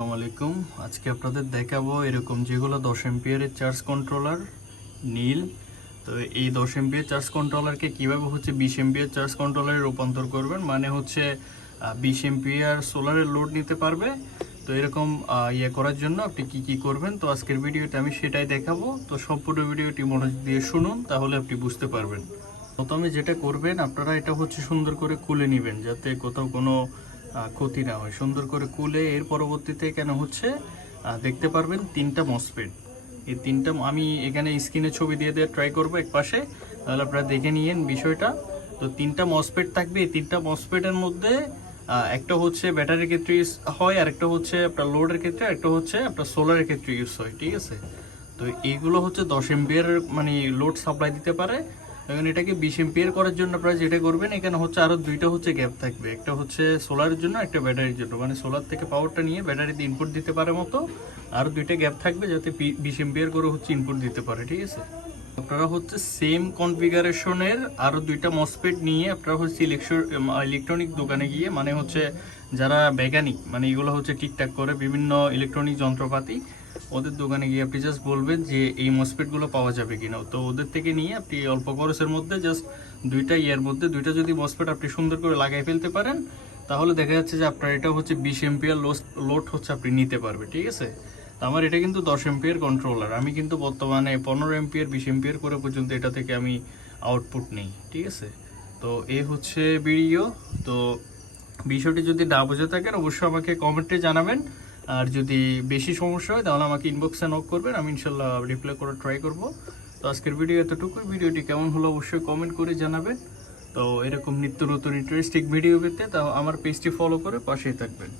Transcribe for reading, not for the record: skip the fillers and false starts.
আসসালামু আলাইকুম। আজকে আপনাদের দেখাবো এরকম যেগুলো 10 এম্পিয়ারের চার্জ কন্ট্রোলার নীল। তো এই 10 এম্পিয়ার চার্জ কন্ট্রোলারকে কিভাবে 20 এম্পিয়ার চার্জ কন্ট্রোলারে রূপান্তর করবেন, মানে 20 এম্পিয়ার সোলারের লোড নিতে পারবে। তো এরকম করার জন্য আপনি কি করবেন, তো আজকের ভিডিওতে আমি সেটাই দেখাবো। তো সম্পূর্ণ ভিডিওটি মনোযোগ দিয়ে শুনুন, তাহলে আপনি বুঝতে পারবেন। প্রথমে যেটা করবেন, আপনারা এটা সুন্দর করে কুলে নেবেন, যাতে কোথাও কোনো ক্ষতি না হয়। সুন্দর করে কুলে এর পরবর্তীতে দেখতে পারবেন 3টা মসফেট। এই 3টা আমি এখানে স্ক্রিনে ছবি দিয়ে দেওয়ার ট্রাই করবো এক পাশে, তাহলে আপনারা দেখে নিয়েন বিষয়টা। তো 3টা মসফেট থাকবে। এই 3টা মসফেটের মধ্যে একটা ব্যাটারির ক্ষেত্রে ইউজ হয়, আর একটা আপনার লোডের ক্ষেত্রে, একটা আপনার সোলারের ক্ষেত্রে ইউজ হয়। ঠিক আছে, তো এইগুলো 10 এম্পিয়ার মানে লোড সাপ্লাই দিতে পারে। এখন এটাকে 20 এম্পিয়ার করার জন্য আপনারা যেটা করবেন, এখানে আরো দুইটা গ্যাপ থাকবে। একটা সোলারের জন্য, একটা ব্যাটারির জন্য, মানে সোলার থেকে পাওয়ারটা নিয়ে ব্যাটারিতে ইনপুট দিতে পারে মতো। আর দুইটা গ্যাপ থাকবে যাতে 20 এম্পিয়ার করে ইনপুট দিতে পারে। ঠিক আছে, আপনারা সেম কনফিগারেশনের আরো দুইটা মসফেট নিয়ে আপনারা ইলেকট্রনিক দোকানে গিয়ে, মানে যারা মেকানিক, মানে এগুলো ঠিকঠাক করে বিভিন্ন ইলেকট্রনিক যন্ত্রপাতি, ওদের দোকানে গিয়ে আপনি জাস্ট বলবেন যে এই মসফেটগুলো পাওয়া যাবে কিনা। তো ওদের থেকে নিয়ে আপনি অল্প খরচের মধ্যে জাস্ট দুইটা যদি মসফেট আপনি সুন্দর করে লাগাই ফেলতে পারেন, তাহলে দেখা যাচ্ছে যে আপনার এটা 20 এম্পিয়ার লোড আপনি নিতে পারবে। ঠিক আছে, আমার এটা কিন্তু 10 এম্পিয়ার কন্ট্রোলার। আমি কিন্তু বর্তমানে 15 এম্পিয়ার 20 এম্পিয়ার করে পর্যন্ত এটা থেকে আমি আউটপুট নেই। ঠিক আছে, তো এই ভিডিও। তো বিষয়টি যদি না বুঝে থাকেন, অবশ্যই আমাকে কমেন্টে জানাবেন। আর যদি বেশি সমস্যা হয়, তাহলে আমাকে ইনবক্সে নক করবেন, আমি ইনশাল্লাহ রিপ্লাই করার ট্রাই করব। তো আজকের ভিডিও এতটুকুই। ভিডিওটি কেমন হলো অবশ্যই কমেন্ট করে জানাবেন। তো এরকম নিত্য নতুন ইন্টারেস্টিং ভিডিও পেতে আমার পেজটি ফলো করে পাশেই থাকবেন।